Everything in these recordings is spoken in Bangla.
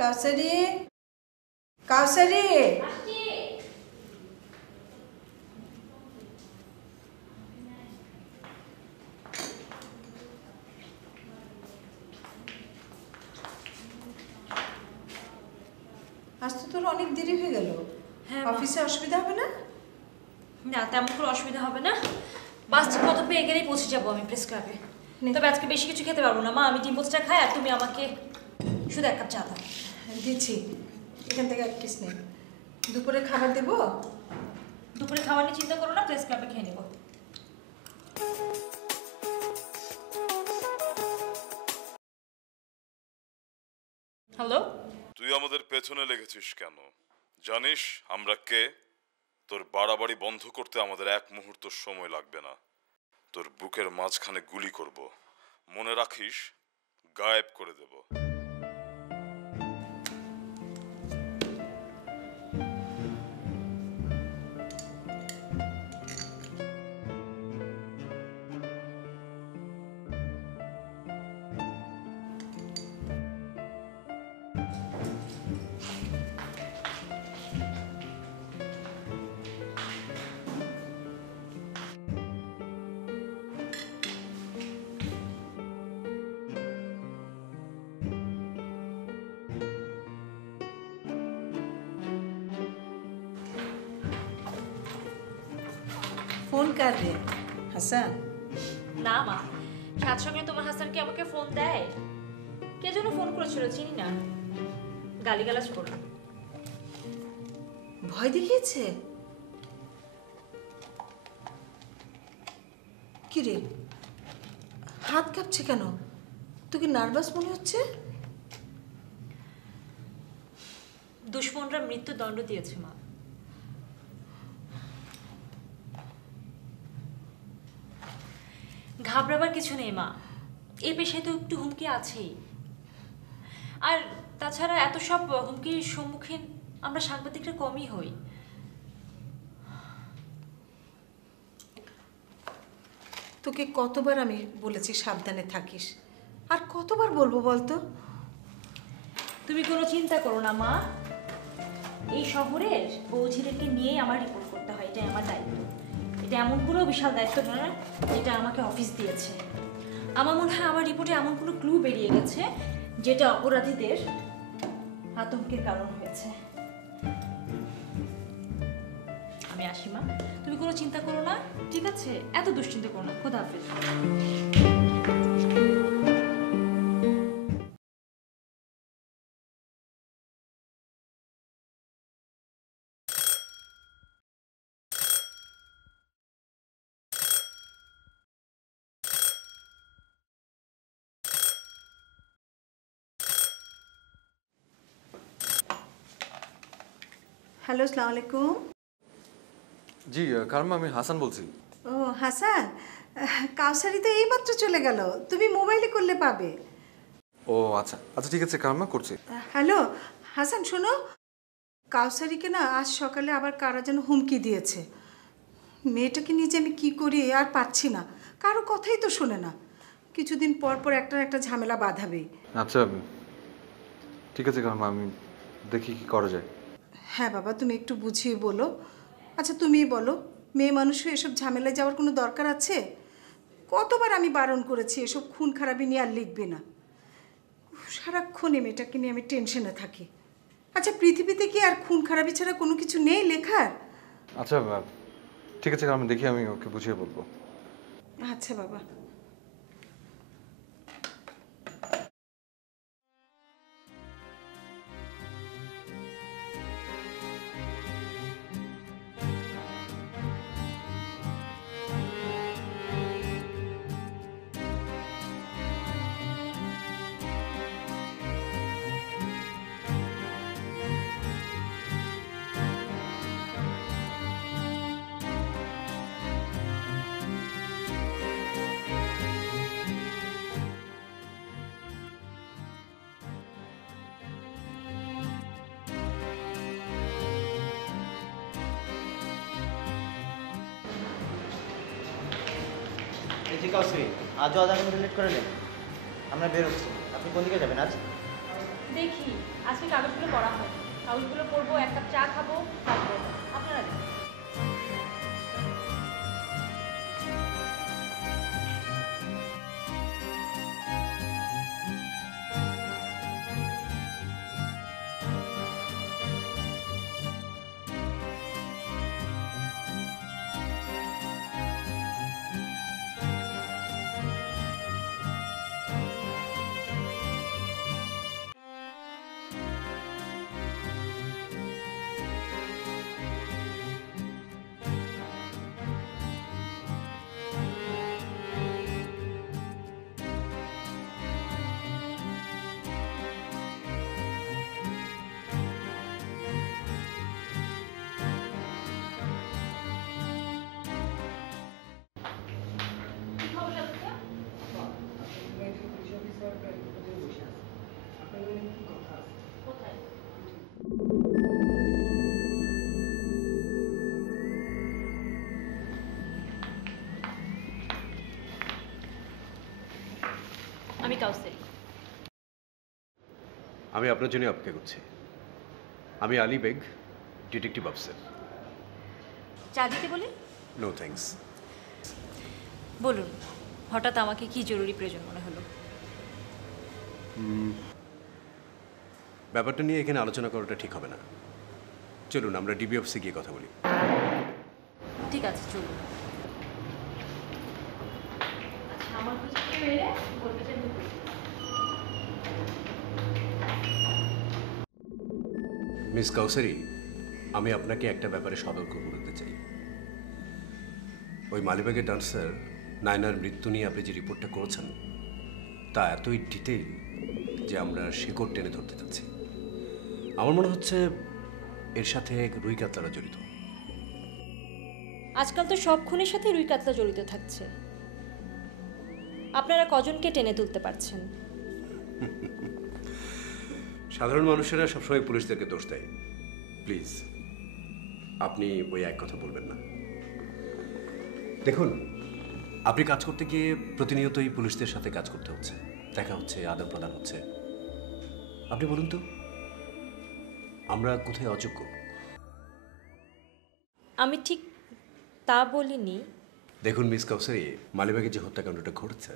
কাউসারি কাউসারি আজ তো তোর অনেক দেরি হয়ে গেল। হ্যাঁ, অফিসে অসুবিধা হবে না? না, তেমন কোনো অসুবিধা হবে না। বাসটা কত পেয়ে গেলেই পৌঁছে যাবো আমি প্রেস ক্লাবে। তবে আজকে বেশি কিছু খেতে পারবো না মা, আমি ডিম পোস্টটা খাই আর তুমি আমাকে শুধু এক কাপ চা দাও। দিচ্ছি, এখান থেকে এক পিস নেই। দুপুরে খাবার দেবো? দুপুরে খাবার নিয়ে চিন্তা করো না, প্রেস ক্লাবে খেয়ে নেবো। হ্যালো, তুই আমাদের পেছনে লেগেছিস কেন? জানিস আমরা কে? তোর বাড়াবাড়ি বন্ধ করতে আমাদের এক মুহূর্ত সময় লাগবে না। তোর বুকের মাঝখানে গুলি করব, মনে রাখিস, গায়েব করে দেব। ফোন কার রে? হাসান? না মা, সাত সকালে তোমার হাসান কি আমাকে ফোন দেয়? কে যেন ফোন করেছিল, চিনি না, গালিগালাজ করলো। ভয় দেখিয়েছে? কি রে, হাত কাঁপছে কেন? তোকে নার্ভাস মনে হচ্ছে? দুশ্মনরা মৃত্যুদণ্ড দিয়েছে মা। ঘাবড়াবার কিছু নেই মা, এই পেশায় তো একটু হুমকি আছেই। আর তাছাড়া এত সব হুমকির সম্মুখীন আমরা সাংবাদিকরা কমই হই। তোকে কতবার আমি বলেছি সাবধানে থাকিস, আর কতবার বলবো বলতো? তুমি কোনো চিন্তা করো না মা, এই শহরের বৌঝিদেরকে নিয়েই আমার রিপোর্ট করতে হয়, এটাই আমার দায়িত্ব। এটা এমন কোনো বিশাল দায়িত্ব না যেটা আমাকে অফিস দিয়েছে। আমার মনে হয় আমার রিপোর্টে এমন কোনো ক্লু বেরিয়ে গেছে যেটা অপরাধীদের আতঙ্কের কারণ হয়েছে। আমি আসি মা, তুমি কোনো চিন্তা করো না, ঠিক আছে? এত দুশ্চিন্তা করো না। খোদা হাফেজ। হ্যালো, আসসালামু আলাইকুম। জি কারমা, আমি হাসান বলছি। ও হাসান, কাউসারি তো এইমাত্র চলে গেল, তুমি মোবাইলে করলে পাবে। ও আচ্ছা আচ্ছা, ঠিক আছে কারমা, করছি। হ্যালো হাসান, শোনো, কাউসারিকে না আজ সকালে আবার কারা যেন হুমকি দিয়েছে। মেয়েটাকে নিয়ে যে আমি কী করি আর পাচ্ছি না, কারো কথাই তো শোনে না। কিছুদিন পর পর একটা একটা ঝামেলা বাঁধাবেই। আচ্ছা ঠিক আছে কারমা, আমি দেখি কি করা যায়। হ্যাঁ বাবা, তুমি একটু বুঝিয়ে বলো। আচ্ছা তুমিই বলো, মেয়ে মানুষ হয়ে এসব ঝামেলায় যাওয়ার কোনো দরকার আছে? কতবার আমি বারণ করেছি এসব খুন খারাপি নিয়ে আর লিখবে না। সারাক্ষণ এই মেয়েটাকে নিয়ে আমি টেনশনে থাকি। আচ্ছা পৃথিবীতে কি আর খুন খারাপি ছাড়া কোনো কিছু নেই লেখার? আচ্ছা ঠিক আছে কারমা, দেখি আমি ওকে বুঝিয়ে বলবো। আচ্ছা বাবা। এই যে কাউসারি, আজও আধা ঘন্টা লেট করে নেন। আমরা বেরোচ্ছি, আপনি কোন দিকে যাবেন আজ? দেখি আজকে কাগজগুলো পড়া হয়, কাগজগুলো পড়বো, এক কাপ চা খাবো, তারপরে আপনারা দেখুন। আমি কাউসারি। আমি আপনার জন্য অপেক্ষা করছি। আমি আলী বেগ, ডিটেকটিভ অফিসার। চা দিতে বলি? No thanks. বলুন, হঠাৎ আমাকে কি জরুরি প্রয়োজন মনে হলো? ব্যাপারটা নিয়ে এখানে আলোচনা করাটা ঠিক হবে না। চলুন আমরা ডিবি অফিসে গিয়ে কথা বলি। ঠিক আছে, চলুন। আচ্ছা, আমার কাছে কেউ এলে বলতে চাই তো। মিস কাউসারি, আমি আপনাকে একটা ব্যাপারে সতর্ক করতে চাই। ওই মালিবাগের ডান্সার নায়নার মৃত্যু নিয়ে আপনি যে রিপোর্টটা করেছেন তা এতই ডিটেইল যে আমরা শেকড় টেনে ধরতে চাচ্ছি। আমার মনে হচ্ছে এর সাথে রুই কাতলারা জড়িত। আজকাল তো সব খুনের সাথে রুই কাতলা জড়িত থাকছে। আপনারা কজনকে টেনে তুলতে পারছেন? সাধারণ মানুষেরা সবসময় পুলিশদেরকে দোষ দেয়। প্লিজ আপনি ওই এক কথা বলবেন না। দেখুন, আপনি কাজ করতে গিয়ে প্রতিনিয়তই পুলিশদের সাথে কাজ করতে হচ্ছে, দেখা হচ্ছে, আদান প্রদান হচ্ছে। আপনি বলুন তো, আমরা কোথায় অযোগ্য? আমি ঠিক তা বলিনি। দেখুন মিস কাউসারি, মালিবাগে যে হত্যাকাণ্ডটা ঘটেছে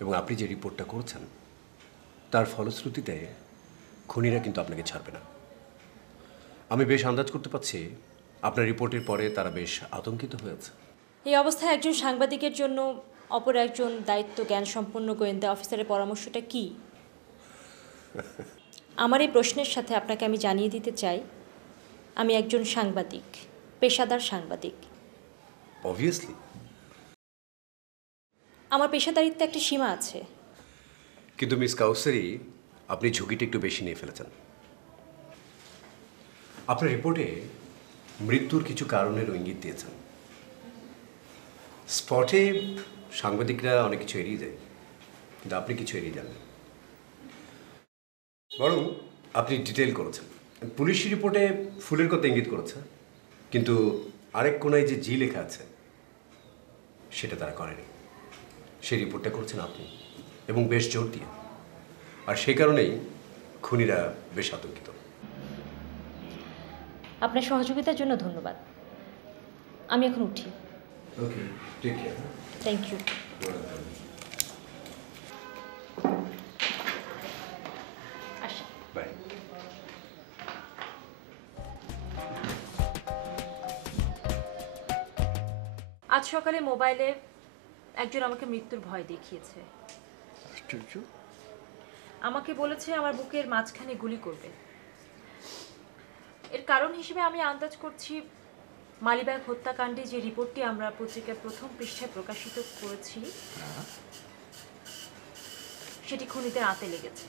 এবং আপনি যে রিপোর্টটা করছেন তার ফলশ্রুতিতে খুনিরা কিন্তু আপনাকে ছাড়বে না। আমি বেশ আন্দাজ করতে পারছি আপনার রিপোর্টের পরে তারা বেশ আতঙ্কিত হয়েছে। এই অবস্থায় একজন সাংবাদিকের জন্য অপর একজন দায়িত্ব জ্ঞান সম্পন্ন গোয়েন্দা অফিসারের পরামর্শটা কি? আমার এই প্রশ্নের সাথে আপনাকে আমি জানিয়ে দিতে চাই, আমি একজন সাংবাদিক, পেশাদার সাংবাদিক। অবভিয়াসলি। আমার পেশাদারিত্বে একটা সীমা আছে। কিন্তু মিস কাউসারি, আপনি ঝুঁকিটা একটু বেশি নিয়ে ফেলেছেন। আপনার রিপোর্টে মৃত্যুর কিছু কারণের ইঙ্গিত দিয়েছেন। স্পটে সাংবাদিকরা অনেক কিছু এড়িয়ে যায়, কিন্তু আপনি কিছু এড়িয়ে যান না। বরং আপনি ডিটেল করেছেন। পুলিশি রিপোর্টে ফুলের কথা ইঙ্গিত করেছে, কিন্তু আরেক কোনায় যে জি লেখা আছে সেটা তারা করেনি। সেই রিপোর্টটা করেছেন আপনি, এবং বেশ জোর দিয়ে। আর সেই কারণেই খুনিরা বেশ আতঙ্কিত। আপনার সহযোগিতার জন্য ধন্যবাদ। আমি এখন উঠি। Okay, take care. Thank you. আসি। বাই। আজ সকালে মোবাইলে একজন আমাকে মৃত্যুর ভয় দেখিয়েছে। আশ্চর্য। আমাকে বলেছে আমার বুকের মাঝখানে গুলি করবে। এর কারণ হিসেবে আমি আন্দাজ করছি, মালিবাগ হত্যাকাণ্ডে যে রিপোর্টটি আমরা পত্রিকার প্রথম পৃষ্ঠায় প্রকাশিত করেছি সেটি খুনিদের আঁতে লেগেছে।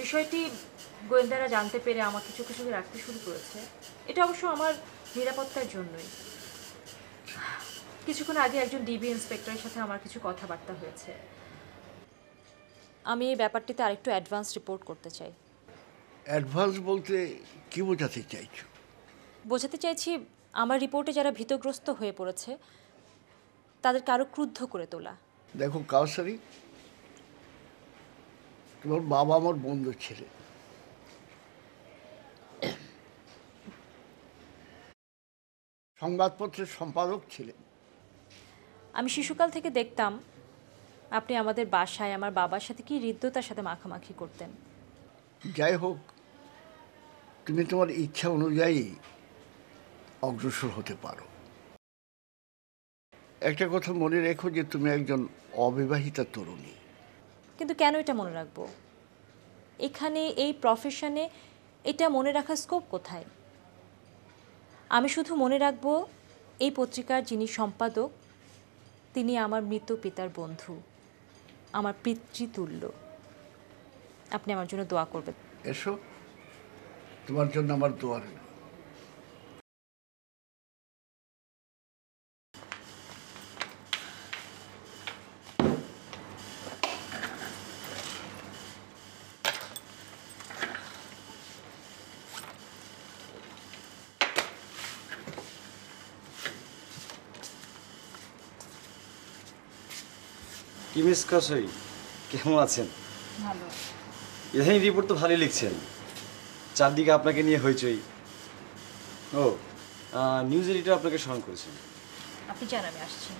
বিষয়টি গোয়েন্দারা জানতে পেরে আমাকে চোখে চোখে রাখতে শুরু করেছে। এটা অবশ্য আমার নিরাপত্তার জন্যই। কিছুক্ষণ আগে একজন ডিবি ইন্সপেক্টরের সাথে আমার কিছু কথাবার্তা হয়েছে। আমি এই ব্যাপারটিতে আরেকটু অ্যাডভান্স রিপোর্ট করতে চাই। অ্যাডভান্স বলতে কি বোঝাতে চাইছো? বোঝাতে চাইছি, আমার রিপোর্টে যারা ভীতগ্রস্ত হয়ে পড়েছে তাদেরকে আরও ক্রুদ্ধ করে তোলা। দেখো কাউসারি, তোমার বাবা আমার বন্ধু ছিলেন। সংবাদপত্রের সম্পাদক ছিলেন। আমি শিশুকাল থেকে দেখতাম আপনি আমাদের বাসায় আমার বাবার সাথে কি হৃদ্যতার সাথে মাখামাখি করতেন। যাই হোক, তুমি তোমার ইচ্ছা অনুযায়ী অগ্রসর হতে পারো। একটা কথা মনে রেখো যে তুমি একজন অবিবাহিতা তরুণী। কিন্তু কেন এটা মনে রাখবো? এখানে এই প্রফেশনে এটা মনে রাখার স্কোপ কোথায়? আমি শুধু মনে রাখবো এই পত্রিকার যিনি সম্পাদক তিনি আমার মৃত পিতার বন্ধু, আমার পিতৃতুল্য। আপনি আমার জন্য দোয়া করবেন। এসো, তোমার জন্য আমার দোয়া রইল। কি মিস কাসই, কেমন আছেন? ভালো। ইদানিং রিপোর্ট তো ভালোই লিখছেন, চারদিকে আপনাকে নিয়ে হইচই। ও, নিউজ এডিটর আপনাকে স্মরণ করেছেন। আপনি জান আমি আসছি।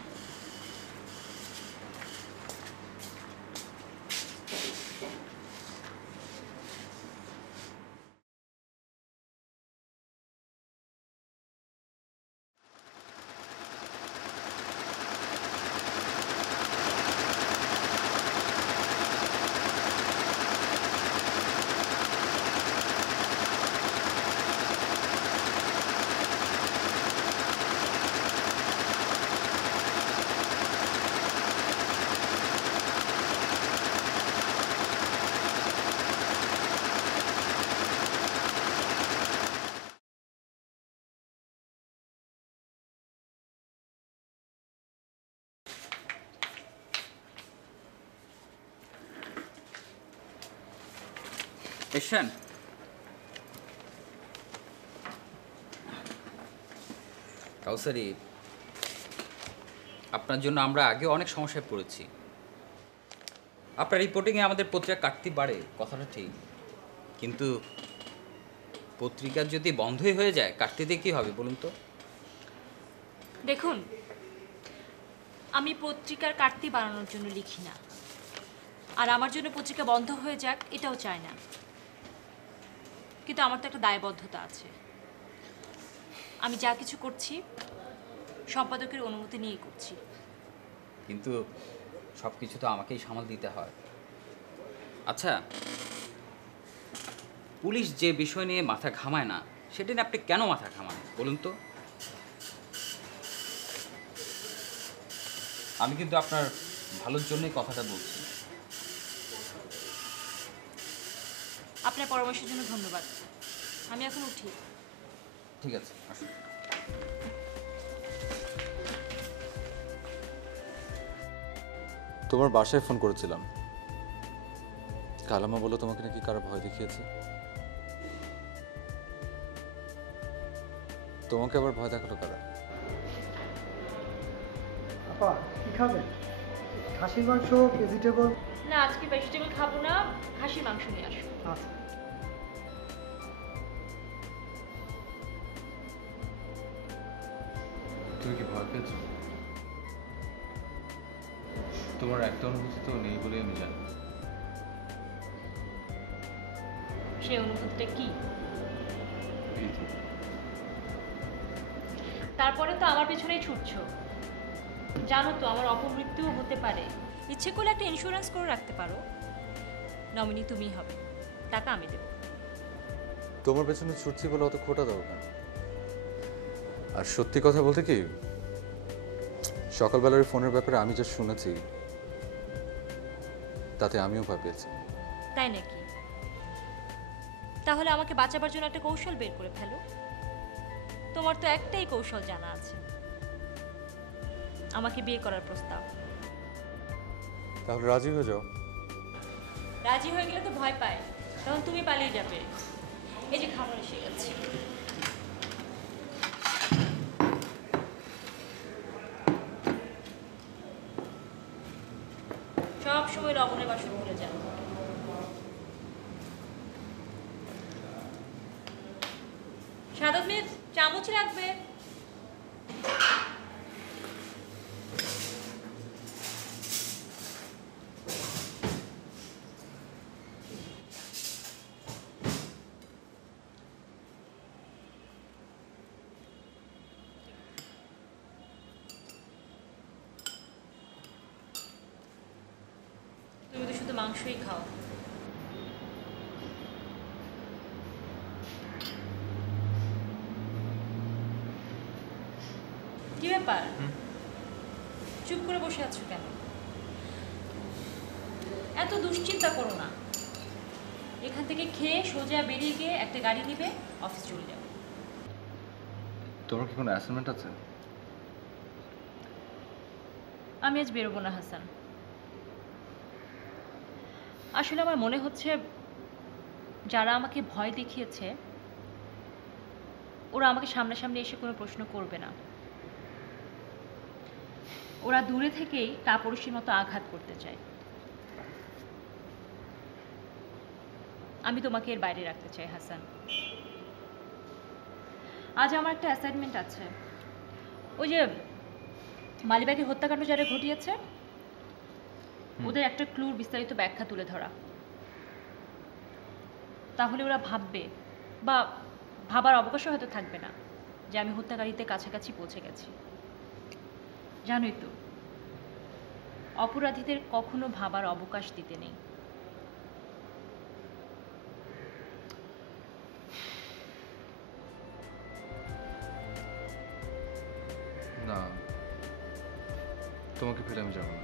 এসছেন? কাউসারি, আপনার জন্য আমরা আগে অনেক সমস্যায় পড়েছি। আপনার রিপোর্টিংয়ে আমাদের পত্রিকা কাটতি বাড়ে, কথাটা ঠিক, কিন্তু পত্রিকা যদি বন্ধই হয়ে যায় কাটতি দিয়ে কী হবে বলুন তো? দেখুন, আমি পত্রিকার কাটতি বাড়ানোর জন্য লিখি না, আর আমার জন্য পত্রিকা বন্ধ হয়ে যাক এটাও চাই না, কিন্তু আমার তো একটা দায়বদ্ধতা আছে। আমি যা কিছু করছি সম্পাদকের অনুমতি নিয়েই করছি। কিন্তু সব কিছু তো আমাকেই সামাল দিতে হয়। আচ্ছা, পুলিশ যে বিষয় নিয়ে মাথা ঘামায় না সেটা নিয়ে আপনি কেন মাথা ঘামান বলুন তো? আমি কিন্তু আপনার ভালোর জন্যই কথাটা বলছি। আপনার পরামর্শের জন্য ধন্যবাদ। আমি এখন উঠি। ঠিক আছে, আসুন। তোমার বাসায় ফোন করেছিলাম, কালামা বলো তোমাকে নাকি কারো ভয় দেখিয়েছে। তোমাকে আবার ভয় দেখালো কারা? আপা কি খাবেন? খাসির মাংস, ভেজিটেবল? না, আজকে ভেজিটেবল খাবো না, খাসির মাংস নিয়ে আসো। আচ্ছা। তুমি কি ভয় পেয়েছো? তোমার একটা অনুভূতি তো নেই বলে আমি জানি। সেই অনুভূতিটা কি? তারপরে তো আমার পেছনেই ছুটছো। জানো তো আমার অপমৃত্যুও হতে পারে। ইচ্ছে করলে একটা ইন্স্যুরেন্স করে রাখতে পারো। নমিনি তুমিই হবে, টাকা আমি দেব। তোমার পেছনে ছুটছি বলে অত খোটা দাও কেন? আর সত্যি কথা বলতে কি, সকালবেলার ফোনের ব্যাপারে আমি যা শুনেছি তাতে আমিও ভয় পেয়েছি। তাই নাকি? তাহলে আমাকে বাঁচাবার জন্য একটা কৌশল বের করে ফেলো। তোমার তো একটাই কৌশল জানা আছে, আমাকে বিয়ে করার প্রস্তাব। তাহলে রাজি হয়ে যাও। রাজি হয়ে গেলে তো ভয় পায়, তখন তুমি পালিয়ে যাবে। এই যে খাবার এসে গেছে। সব সময় লবণের বাসন ভুলে যান। সাদত মিয়া চামচ রাখবে। তুমি তো শুধু মাংসই খাও। কি ব্যাপার, চুপ করে বসে আছো কেন? এত দুশ্চিন্তা করো না। এখান থেকে খেয়ে সোজা বেরিয়ে গিয়ে একটা গাড়ি নিবে, অফিস চলে যাবে। তোমার কি কোনো অ্যাসাইনমেন্ট আছে? আমি আজ বেরোবো না হাসান। আসলে আমার মনে হচ্ছে যারা আমাকে ভয় দেখিয়েছে ওরা আমাকে সামনাসামনি এসে কোনো প্রশ্ন করবে না। ওরা দূরে থেকেই কাপুরুষের মতো আঘাত করতে চায়। আমি তোমাকে এর বাইরে রাখতে চাই হাসান। আজ আমার একটা অ্যাসাইনমেন্ট আছে। ওই যে মালিবাগের হত্যাকাণ্ড যারা ঘটিয়েছে ওদের একটা ক্লুর বিস্তারিত ব্যাখ্যা তুলে ধরা। তাহলে ওরা ভাববে, বা ভাবার অবকাশও হয়তো থাকবে না, যে আমি হত্যাকারীদের কাছাকাছি পৌঁছে গেছি। জানোই তো অপরাধীদের কখনো ভাবার অবকাশ দিতে নেই। না, তোমাকে ফেলে আমি যাবো না।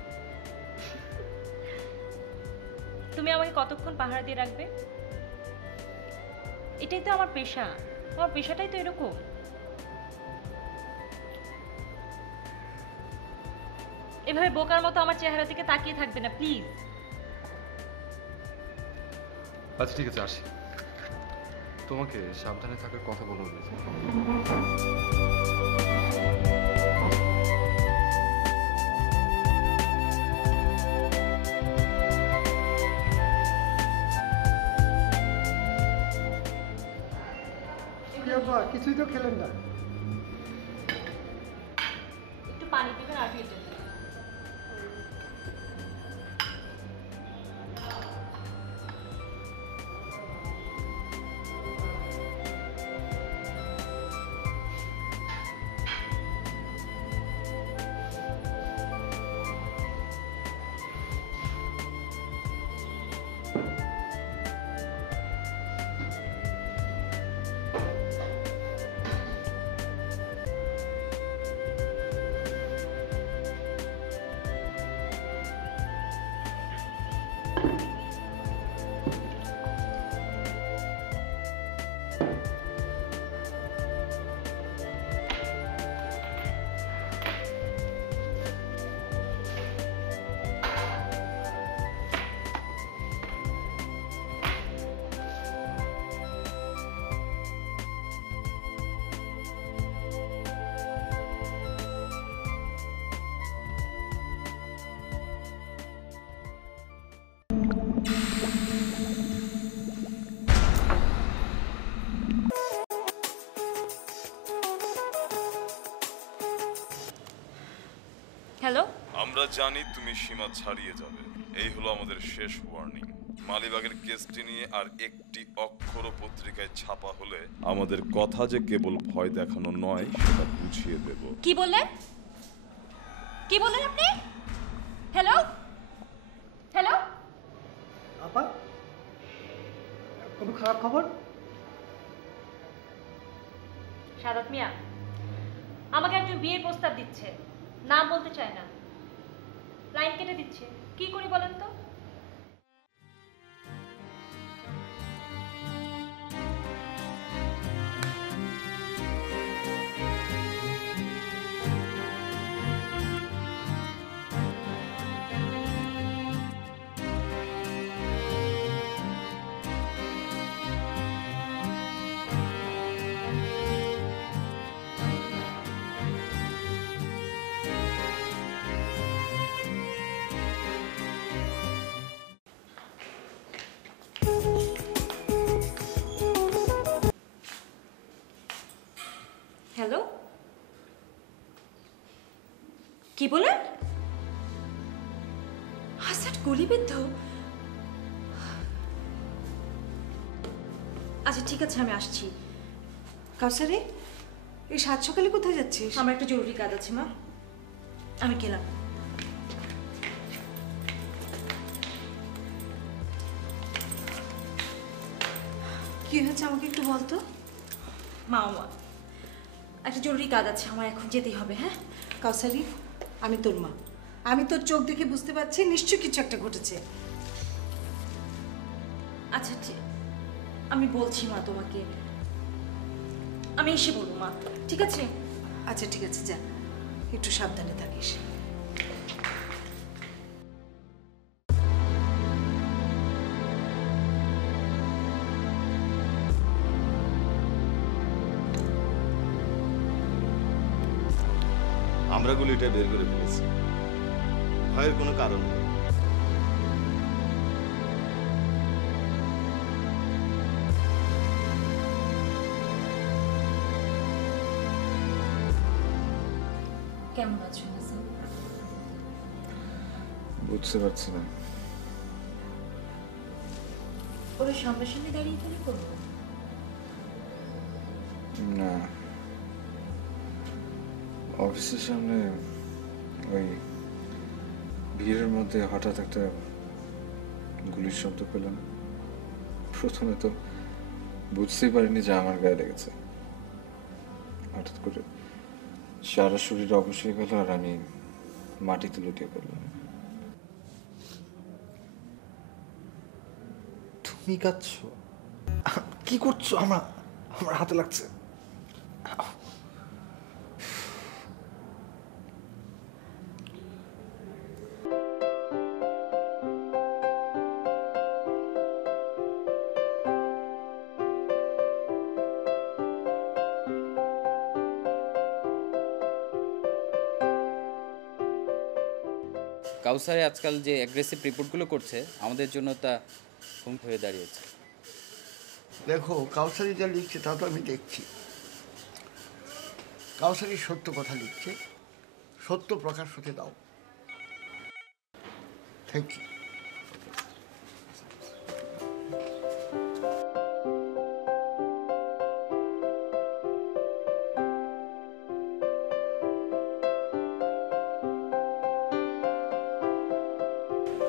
তুমি আমাকে কতক্ষণ পাহারা দিয়ে রাখবে? এটাই তো আমার পেশা। আমার পেশাটাই তো এরকম। এভাবে বোকার মতো আমার চেহারা দিকে তাকিয়ে থাকবে না প্লিজ। আচ্ছা ঠিক আছে, আসি। তোমাকে সাবধানে থাকার কথা বলবো। কিছুই তো খেলেন না। একটু পানি দিবেন আর ফিল্টার। হ্যালো, আমরা জানি তুমি সীমা ছাড়িয়ে যাবে। এই হলো আমাদের শেষ ওয়ার্নিং। মালিবাগের কেসটি নিয়ে আর একটি অক্ষর পত্রিকায় ছাপা হলে আমাদের কথা যে কেবল ভয় দেখানো নয় সেটা বুঝিয়ে দেব। কি বললেন? কি বললেন আপনি? হ্যালো হ্যালো, আপা, কোনো খারাপ খবর? শারদ মিয়া আমাকে একজন বিয়ের প্রস্তাব দিচ্ছে, নাম বলতে চায় না, লাইন কেটে দিচ্ছে। কি করি বলেন তো? কি বলেন? হাসান গুলিবিদ্ধ? আচ্ছা ঠিক আছে, আমি আসছি। কাউসারি, এই সাত সকালে কোথায় যাচ্ছিস? আমার একটা জরুরি কাজ আছে মা, আমি গেলাম। কি হয়েছে আমাকে একটু বলতো। মা একটা জরুরি কাজ আছে, আমার এখন যেতেই হবে। হ্যাঁ কাউসারি, আমি তোর মা, আমি তোর চোখ দেখে বুঝতে পারছি নিশ্চয় কিছু একটা ঘটেছে। আচ্ছা আমি বলছি মা তোমাকে, আমি এসে বলবো মা, ঠিক আছে? আচ্ছা ঠিক আছে, যা, একটু সাবধানে থাকিস। আমরা গুলিটা বের করে ফেলেছি, ভয়ের কোনো কারণ নেই। কেমন আছো হাসান? বুঝতে পারছি না। ওরা সামনাসামনি দাঁড়িয়ে কি করবো? না, অফিসের সামনে ওই ভিড়ের মধ্যে হঠাৎ একটা গুলির শব্দ পেলাম। প্রথমে তো বুঝতেই পারিনি যে আমার গায়ে লেগেছে। হঠাৎ করে সারা শরীর অবশ হয়ে গেল আর আমি মাটিতে লুটিয়ে পড়লাম। তুমি কাঁদছো? কি করছো? আমার হাতে লাগছে। কাউসারে আজকাল যে অ্যাগ্রেসিভ রিপোর্টগুলো করছে আমাদের জন্য তা হুমকি হয়ে দাঁড়িয়েছে। দেখো, কাউসারি যা লিখছে তা তো আমি দেখছি। কাউসারি সত্য কথা লিখছে, সত্য প্রকাশ হতে দাও। Thank you.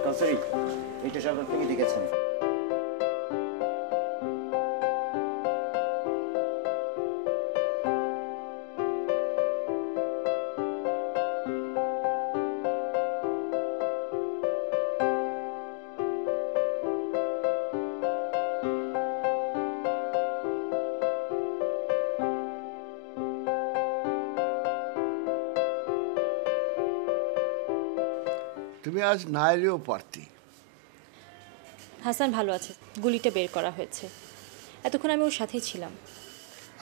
কাউসারি, এইটা সব আপনি দেখেছেন। তুমি আজ না এলেও পারতি। হাসান ভালো আছে, গুলিটা বের করা হয়েছে। এতক্ষণ আমি ওর সাথেই ছিলাম।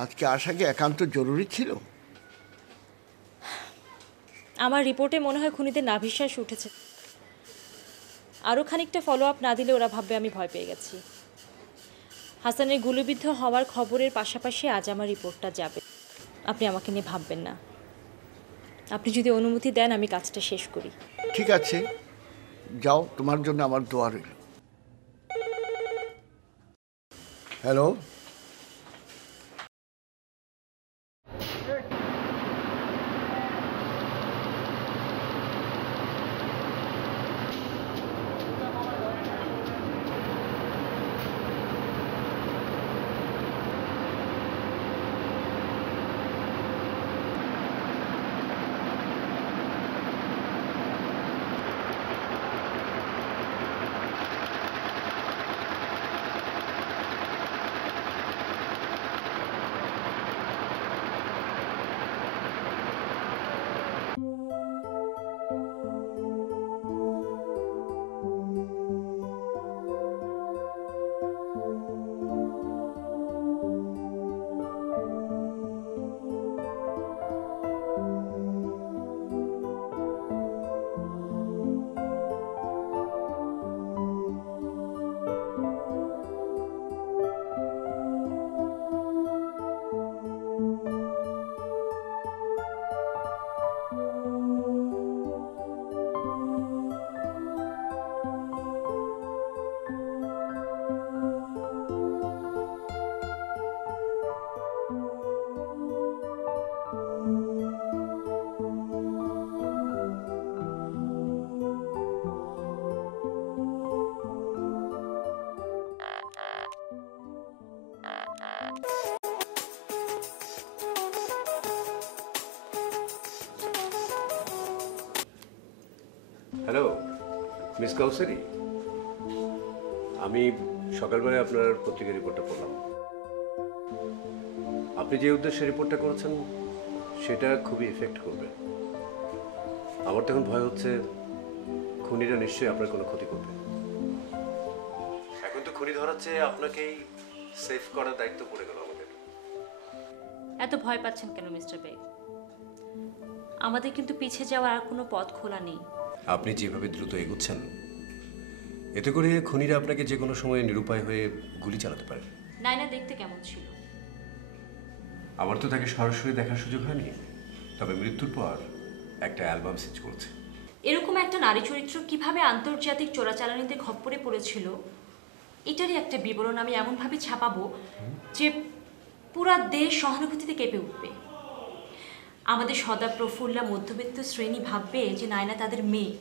আজকে আসা কি একান্ত জরুরি ছিল? আমার রিপোর্টে মনে হয় খুনিদের নাভিশ্বাস উঠেছে। আরও খানিকটা ফলো আপ না দিলে ওরা ভাববে আমি ভয় পেয়ে গেছি। হাসানের গুলিবিদ্ধ হওয়ার খবরের পাশাপাশি আজ আমার রিপোর্টটা যাবে। আপনি আমাকে নিয়ে ভাববেন না। আপনি যদি অনুমতি দেন আমি কাজটা শেষ করি। ঠিক আছে, যাও, তোমার জন্য আমার দোয়া রইল। হ্যালো, মিস কাউসারি, আমি সকালবেলায় আপনার পত্রিকার রিপোর্টটা পড়লাম। আপনি যে উদ্দেশ্যে রিপোর্টটা করেছেন সেটা খুবই এফেক্ট করবে। আমার তখন ভয় হচ্ছে খুনিরা নিশ্চয়ই আপনার কোনো ক্ষতি করবে। এখন তো খুনি ধরার চেয়ে আপনাকেই সেফ করার দায়িত্ব পড়ে গেল আমাদের। এত ভয় পাচ্ছেন কেন মিস্টার বেগ? আমাদের কিন্তু পিছিয়ে যাওয়ার আর কোনো পথ খোলা নেই। আপনি যেভাবে দ্রুত এগোচ্ছেন এতে করে খুনিরা আপনাকে যে কোনো সময় নিরুপায় হয়ে গুলি চালাতে পারে। নায়না দেখতে কেমন ছিল? আমার তো তাকে সরাসরি দেখার সুযোগ হয়নি, তবে মৃত্যুর পর একটা অ্যালবাম সেট করেছে। এরকম একটা নারী চরিত্র কিভাবে আন্তর্জাতিক চোরাচালানিতে খপ্পরে পড়েছিল এটারই একটা বিবরণ আমি এমনভাবে ছাপাবো যে পুরা দেশ সহানুভূতিতে কেঁপে উঠবে। আমাদের সদা প্রফুল্লা মধ্যবিত্ত শ্রেণী ভাববে যে নায়না তাদের মেয়ে।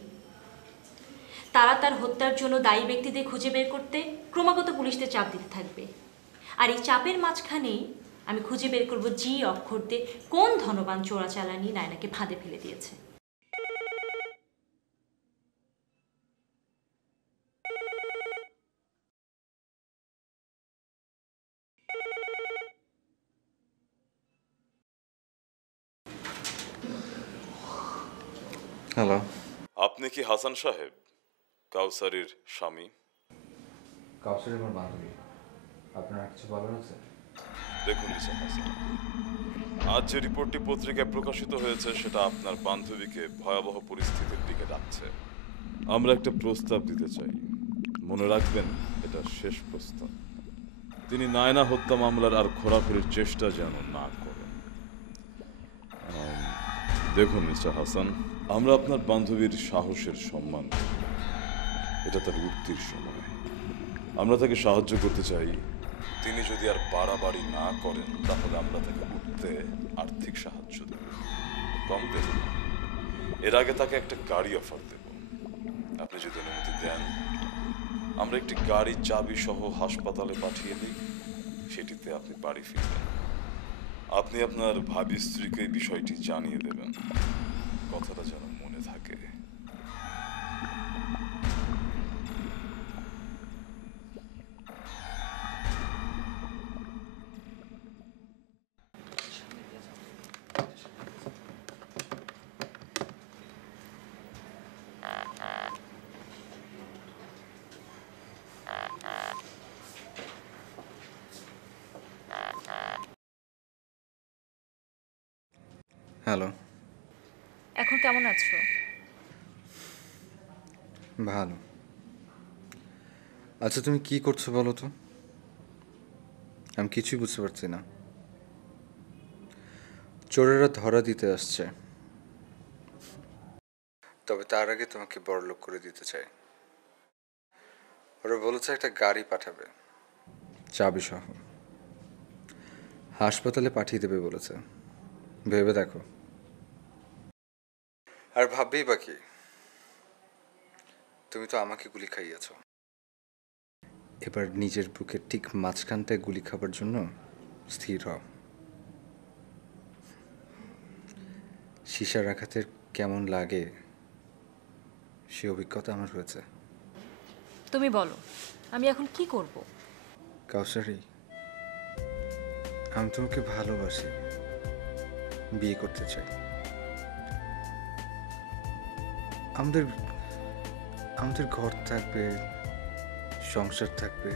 তারা তার হত্যার জন্য দায়ী ব্যক্তিদের খুঁজে বের করতে ক্রমাগত পুলিশদের চাপ দিতে থাকবে। আর এই চাপের মাঝখানেই আমি খুঁজে বের করব জি অক্ষর দিয়ে কোন ধনবান চোরাচালানি নায়নাকে ফাঁদে ফেলে দিয়েছে। হ্যালো, আপনি কি হাসান সাহেব, কাউসারির স্বামী? কাউসারি আমার বান্ধবী। আপনার আর কিছু বলার আছে? দেখুন মিস্টার হাসান, আজ যে রিপোর্টটি পত্রিকায় প্রকাশিত হয়েছে সেটা আপনার বান্ধবীকে ভয়াবহ পরিস্থিতির দিকে ডাকছে। আমরা একটা প্রস্তাব দিতে চাই, মনে রাখবেন এটা শেষ প্রস্তাব। তিনি নায়না হত্যা মামলার আর ঘোরাঘুরির চেষ্টা যেন না করেন। দেখুন মিস্টার হাসান, আমরা আপনার বান্ধবীর সাহসের সম্মান করি। এটা তার উক্তির সময়। আমরা তাকে সাহায্য করতে চাই। তিনি যদি আর বাড়াবাড়ি না করেন তাহলে আমরা তাকে উঠতে আর্থিক সাহায্য দেব, কম দেব না। এর আগে তাকে একটা গাড়ি অফার দেব। আপনি যদি অনুমতি দেন আমরা একটি গাড়ি চাবি সহ হাসপাতালে পাঠিয়ে দিই, সেটিতে আপনি বাড়ি ফিরবেন। আপনি আপনার ভাবি স্ত্রীকে এই বিষয়টি জানিয়ে দেবেন, কথাটা যেন মনে থাকে। হ্যালো, এখন কেমন আছো? ভালো। আচ্ছা, তুমি কি করছো বলো তো? আমি কিছুই বুঝতে পারছি না। চোরেরা ধরা দিতে আসছে, তবে তার আগে তোমাকে বড়লোক করে দিতে চাই। ওরা বলেছে একটা গাড়ি পাঠাবে চাবি সহ, হাসপাতালে পাঠিয়ে দেবে বলেছে। ভেবে দেখো। আর ভাববেই বাকি, তুমি তো আমাকে গুলি খাইয়েছ। এবার নিজের বুকের ঠিক মাঝখানটায় গুলি খাবার জন্য স্থির হও। সীসার আঘাতের কেমন লাগে সে অভিজ্ঞতা আমার হয়েছে। তুমি বলো আমি এখন কি করব? কাউসারি, আমি তোমাকে ভালোবাসি, বিয়ে করতে চাই। আমাদের ঘর থাকবে, সংসার থাকবে।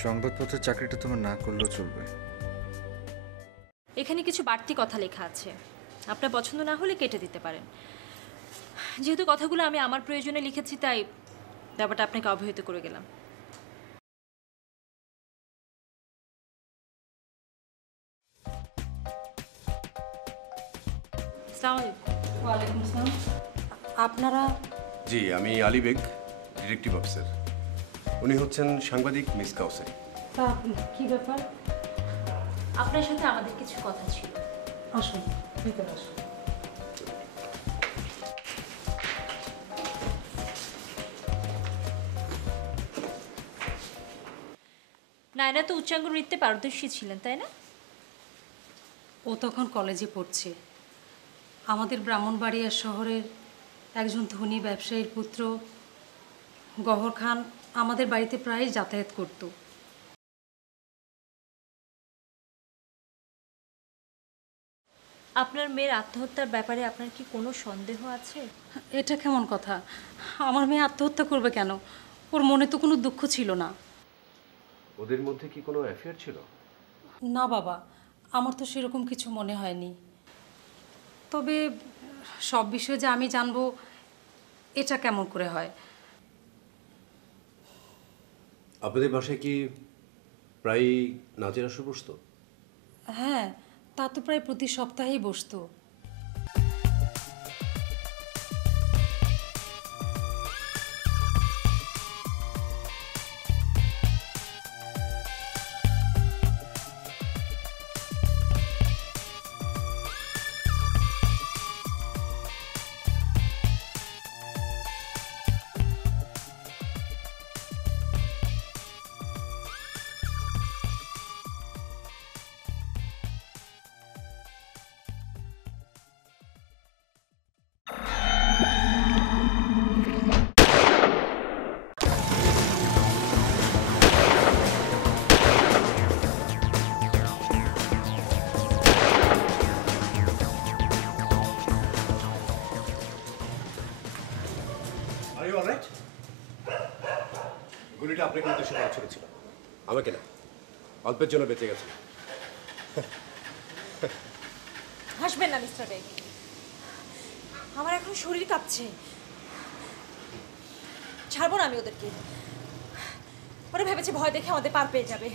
সংবাদপত্রের চাকরিটা তোমার না করলেও চলবে। এখানে কিছু বাড়তি কথা লেখা আছে, আপনার পছন্দ না হলে কেটে দিতে পারেন। যেহেতু কথাগুলো আমি আমার প্রয়োজনে লিখেছি তাই ব্যাপারটা আপনাকে অবহিত করে গেলাম। আসসালামু আলাইকুম। ওয়ালাইকুম আসসালাম। আপনারা? জি, আমি আলী বেগ, ডিটেকটিভ অফিসার। উনি হচ্ছেন সাংবাদিক মিস কাউসারি। তা কি ব্যাপার? আপনার সাথে আমাদের কিছু কথা ছিল। আসুন, ভিতরে আসুন। নায়না তো উচ্চাঙ্গ নৃত্যে পারদর্শী ছিলেন, তাই না? ও তখন কলেজে পড়ছে। আমাদের ব্রাহ্মণবাড়িয়া শহরের একজন ধনী ব্যবসায়ীর পুত্র গহর খান আমাদের বাড়িতে প্রায় যাতায়াত করত। আপনার মেয়ের আত্মহত্যার ব্যাপারে আপনার কি কোনো সন্দেহ আছে? এটা কেমন কথা? আমার মেয়ে আত্মহত্যা করবে কেন? ওর মনে তো কোনো দুঃখ ছিল না। ওদের মধ্যে কি কোনো অ্যাফেয়ার ছিল? না বাবা, আমার তো সেরকম কিছু মনে হয়নি। তবে সব বিষয়ে যে আমি জানবো এটা কেমন করে হয়? আপনাদের বাসায় কি প্রায়ই নাচের আসর বসতো? হ্যাঁ, তা তো প্রায় প্রতি সপ্তাহেই বসতো। Are you all right? গুলিটা আপনাকে উদ্দেশ্য করা ছিল, আমাকে না। অল্পের জন্য বেঁচে গেছে। হাসবেন না মিস্টার বেগ, আমার এখন শরীর কাঁপছে। ছাড়বো না আমি ওদেরকে। ওরা ভেবেছে ভয় দেখে আমাদের পার পেয়ে যাবে।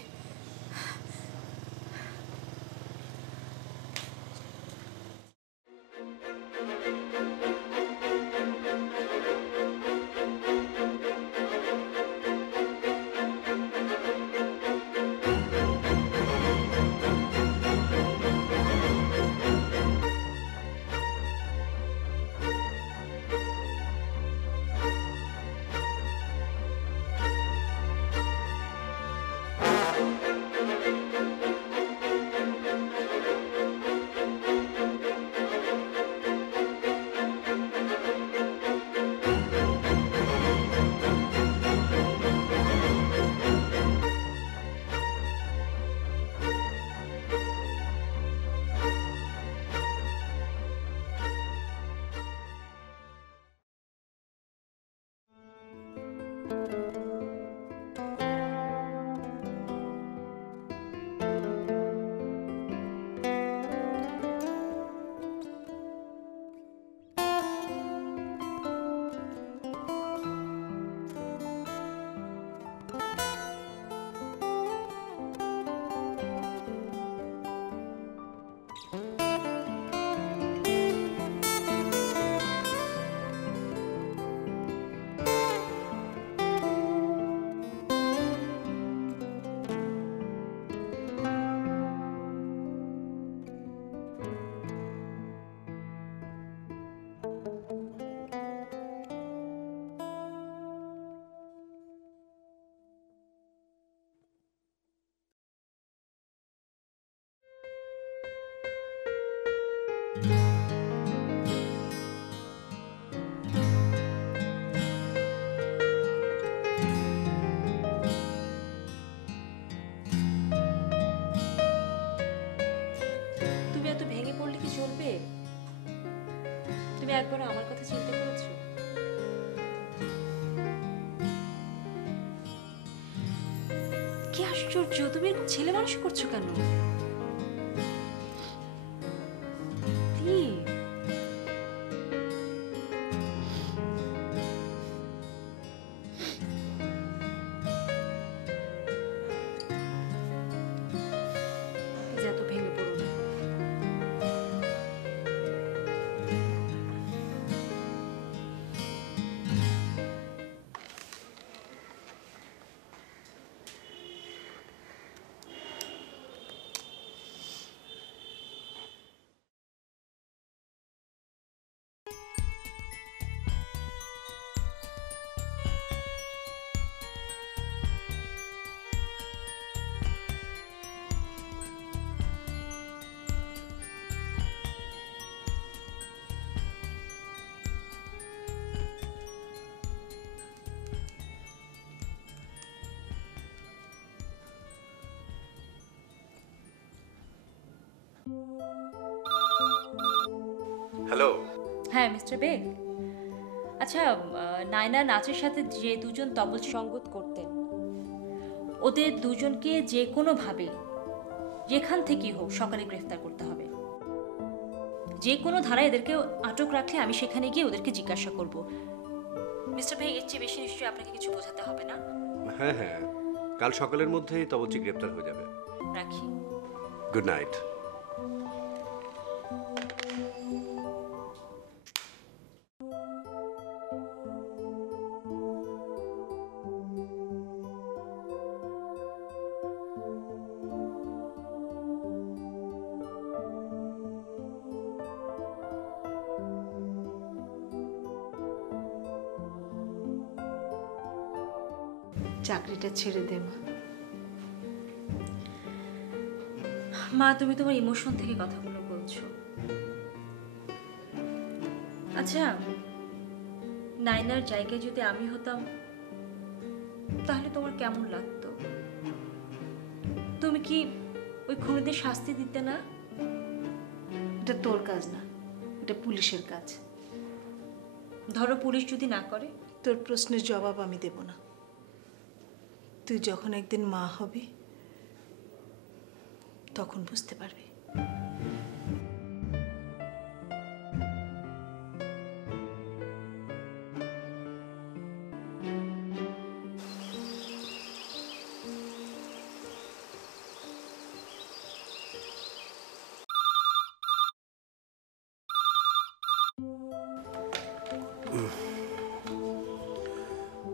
তুমি এত ভেঙে পড়লে কি চলবে? তুমি একবার আমার কথা চিন্তা করেছো? কি আশ্চর্য, তুমি এরকম ছেলে মানুষ করছো কেন? কি? এত ভেঙে পড়ো না। হ্যাঁ মিস্টার বেগ, আচ্ছা নায়না নাচের সাথে যে দুজন তবল সঙ্গত করতেন, ওদের দুজনকে যে কোনোভাবে যেখান থেকেই হোক সকালে গ্রেফতার করতে হবে। যে কোনো ধারায় এদেরকে আটক রাখলে আমি সেখানে গিয়ে ওদেরকে জিজ্ঞাসা করব। মিস্টার বেগ, এর চেয়ে বেশি নিশ্চয়ই আপনাকে কিছু বোঝাতে হবে না। হ্যাঁ হ্যাঁ, কাল সকালের মধ্যেই তবলচি গ্রেপ্তার হয়ে যাবে। রাখি। Good night. চাকরিটা ছেড়ে দে মা। মা, তুমি তোমার ইমোশন থেকে কথাগুলো বলছো। আচ্ছা, নায়নার জায়গায় যদি আমি হতাম তাহলে তোমার কেমন লাগতো? তুমি কি ওই খুনিদের শাস্তি দিতে না? এটা তোর কাজ না, এটা পুলিশের কাজ। ধরো পুলিশ যদি না করে? তোর প্রশ্নের জবাব আমি দেব না। তুই যখন একদিন মা হবি তখন বুঝতে পারবি।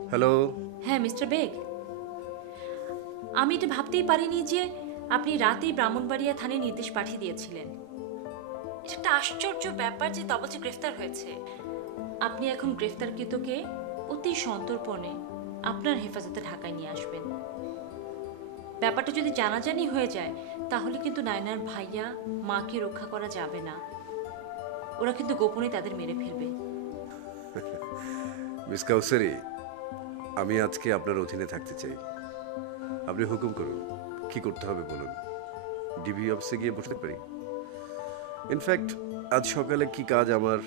হ্যালো। হ্যাঁ মিস্টার বেগ, আমি এটা ভাবতেই পারিনি যে আপনি রাতেই ব্রাহ্মণবাড়িয়া থানায় নির্দেশ পাঠিয়ে দিয়েছিলেন। এটা একটা আশ্চর্য ব্যাপার যে তবলচি গ্রেফতার হয়েছে। আপনি এখন গ্রেফতারকৃতকে অতি সন্তর্পণে আপনার হেফাজতে ঢাকায় নিয়ে আসবেন। ব্যাপারটা যদি জানাজানি হয়ে যায় তাহলে কিন্তু নায়নার ভাইয়া মাকে রক্ষা করা যাবে না। ওরা কিন্তু গোপনে তাদের মেরে ফেলবে। মিস কাউসারি, আমি আজকে আপনার অধীনে থাকতে চাই। আপনি হুকুম করুন, কি করতে হবে বলুন। ডিবি অফিসে গিয়ে বসতে পারি। ইনফ্যাক্ট আজ সকালে কি কাজ আমার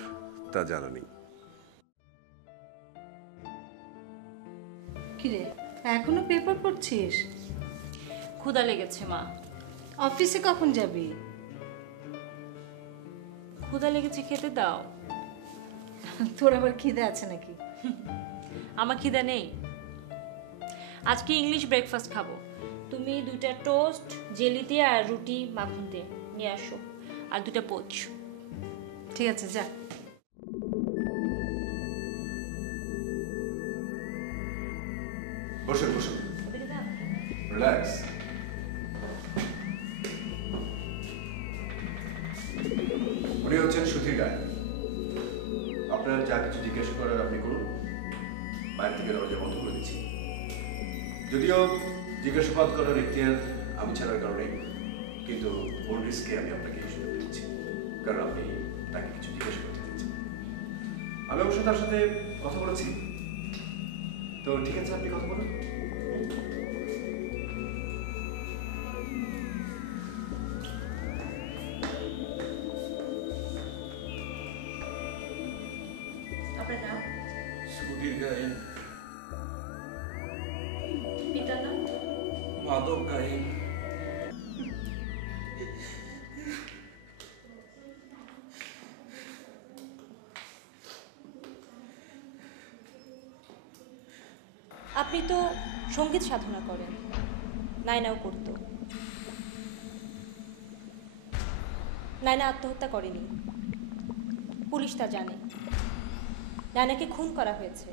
তা জানা নেই। কিরে, এখনো পেপার পড়ছিস? ক্ষুধা লেগেছে মা। অফিসে কখন যাবি? ক্ষুধা লেগেছে, খেতে দাও। তোর আবার খিদে আছে নাকি? আমার খিদে নেই। আজকে ইংলিশ ব্রেকফাস্ট খাবো। তুমি 2টা টোস্ট জেলি দিয়ে আর রুটি মাখন দিয়ে নিয়ে আসো, আর 2টা পোচ। ঠিক আছে, যা। বসুন বসুন, রিল্যাক্স। উনি হচ্ছেন সুধীর রায়। আপনার যা কিছু জিজ্ঞেস করার আপনি করুন। বাইরে থেকে দরজা বন্ধ করে দিচ্ছি। যদিও জিজ্ঞাসাবাদ করার ইখতিয়ার আমি ছাড়ার কারণে, কিন্তু ওর রিস্কে আমি আপনাকে এই সুযোগ দিচ্ছি, কারণ আপনি তাকে কিছু জিজ্ঞেস করতে দিচ্ছেন। আমি অবশ্য তার সাথে কথা বলেছি, তো ঠিক আছে, আপনি কথা বলুন। আপনার নাম? সুধীর গায়েন। পিতার নাম? মাধব গায়েন। আপনি তো সঙ্গীত সাধনা করেন, নায়নাও করতো। নায়না আত্মহত্যা করেনি, পুলিশ তা জানে। নায়নাকে খুন করা হয়েছে।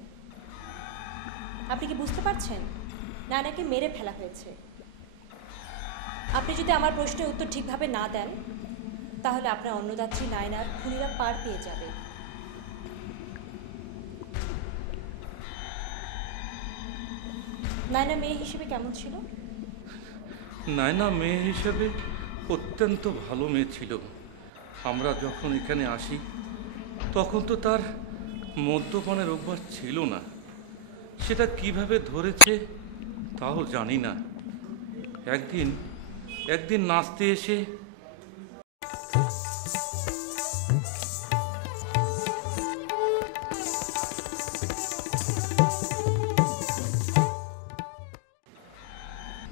আপনি কি বুঝতে পারছেন? নায়নাকে মেরে ফেলা হয়েছে। আপনি যদি আমার প্রশ্নের উত্তর ঠিকভাবে না দেন তাহলে আপনার অন্নদাত্রী নায়নার খুনিরা পার পেয়ে যাবে। নায়না মেয়ে হিসেবে কেমন ছিল? নায়না মেয়ে হিসেবে অত্যন্ত ভালো মেয়ে ছিল। আমরা যখন এখানে আসি তখন তো তার মদ্যপানের অভ্যাস ছিল না। সেটা কিভাবে ধরেছে তাও জানি না। একদিন নাচতে এসে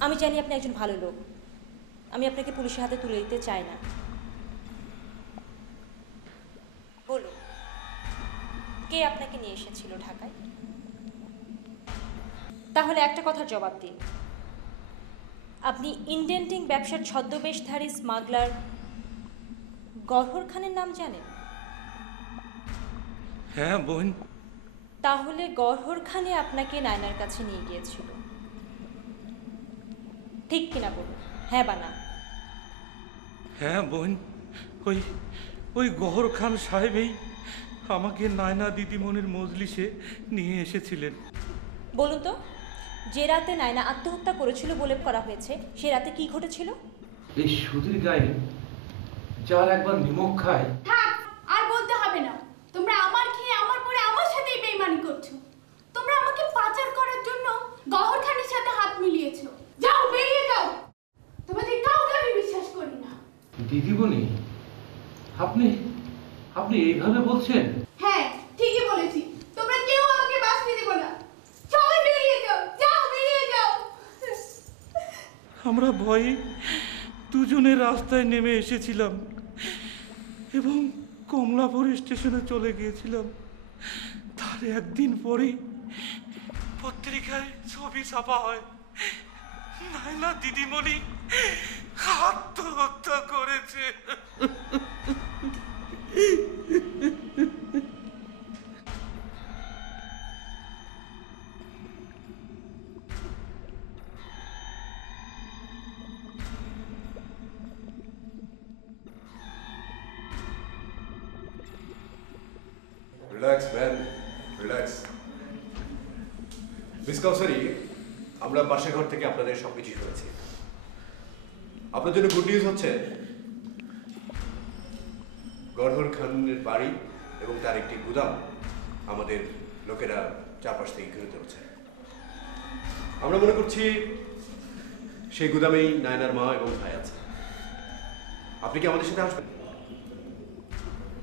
আমি জানি আপনি একজন ভালো লোক, আমি আপনাকে পুলিশের হাতে তুলে দিতে চাই না। বলুন, কে আপনাকে নিয়ে এসেছিল ঢাকায়? তাহলে একটা কথার জবাব দিন, আপনি ইন্ডেন্টিং ব্যবসার ছদ্মবেশধারী স্মাগলার গহর খানের নাম জানেন? হ্যাঁ বোন। তাহলে গহর খানে আপনাকে নায়নার কাছে নিয়ে গিয়েছিল, ঠিক কিনা বলুন, হ্যাঁ বা না? হ্যাঁ বোন, ওই ওই গহর খান সাহেবই আমাকে নায়না দিদিমণির মজলিসে নিয়ে এসেছিলেন। বলুন তো, যে রাতে নায়না আত্মহত্যা করেছিল বলে করা হয়েছে, সে রাতে কি ঘটেছিল? এই সুধীর গায়ে যার একবার নিমক খায়। থাক, আর বলতে হবে না। তোমরা আমার খেয়ে আমার পরে আমার সাথেই বেইমানি করছো। তোমরা আমাকে পাচার করার জন্য গহর খানের সাথে হাত মিলিয়েছো। যাও, বেরিয়ে যাও। তোমাদের কাউকে আমি বিশ্বাস করি না। দিদিমণি, আপনি আপনি এইভাবে বলছেন? হ্যাঁ, ঠিকই বলেছি। তোমরা কেউ আমাকে বাঁচতে দেবে না। সবাই বেরিয়ে যাও, যাও, বেরিয়ে যাও। আমরা ভয়ে দুজনে রাস্তায় নেমে এসেছিলাম এবং কমলাপুর স্টেশনে চলে গিয়েছিলাম। তার একদিন পরেই পত্রিকায় ছবি ছাপা হয়, নায়না দিদিমণি আত্মহত্যা করেছে। Relax man, relax. Miss Kausari, আমরা পাশের ঘর থেকে আপনাদের সব কিছু শুনেছি। আপনার জন্য গুড নিউজ হচ্ছে, গহর খানের বাড়ি এবং তার একটি গুদাম আমাদের লোকেরা চারপাশ থেকে ঘিরে ধরছে। আমরা মনে করছি সেই গুদামেই নায়নার মা এবং ভাই আছে। আপনি কি আমাদের সাথে আসবেন?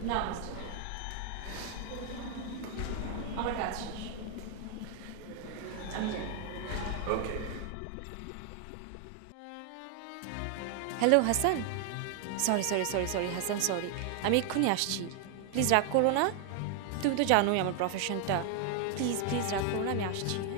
না মিস্টার, আমার কাজ শেষ, আমি যাই। Okay. Hello Hasan, sorry sorry sorry sorry Hasan, sorry, আমি এক্ষুনি আসছি। প্লিজ রাগ করো না, তুমি তো জানোই আমার প্রফেশনটা। প্লিজ প্লিজ রাগ করো না, আমি আসছি। হ্যাঁ,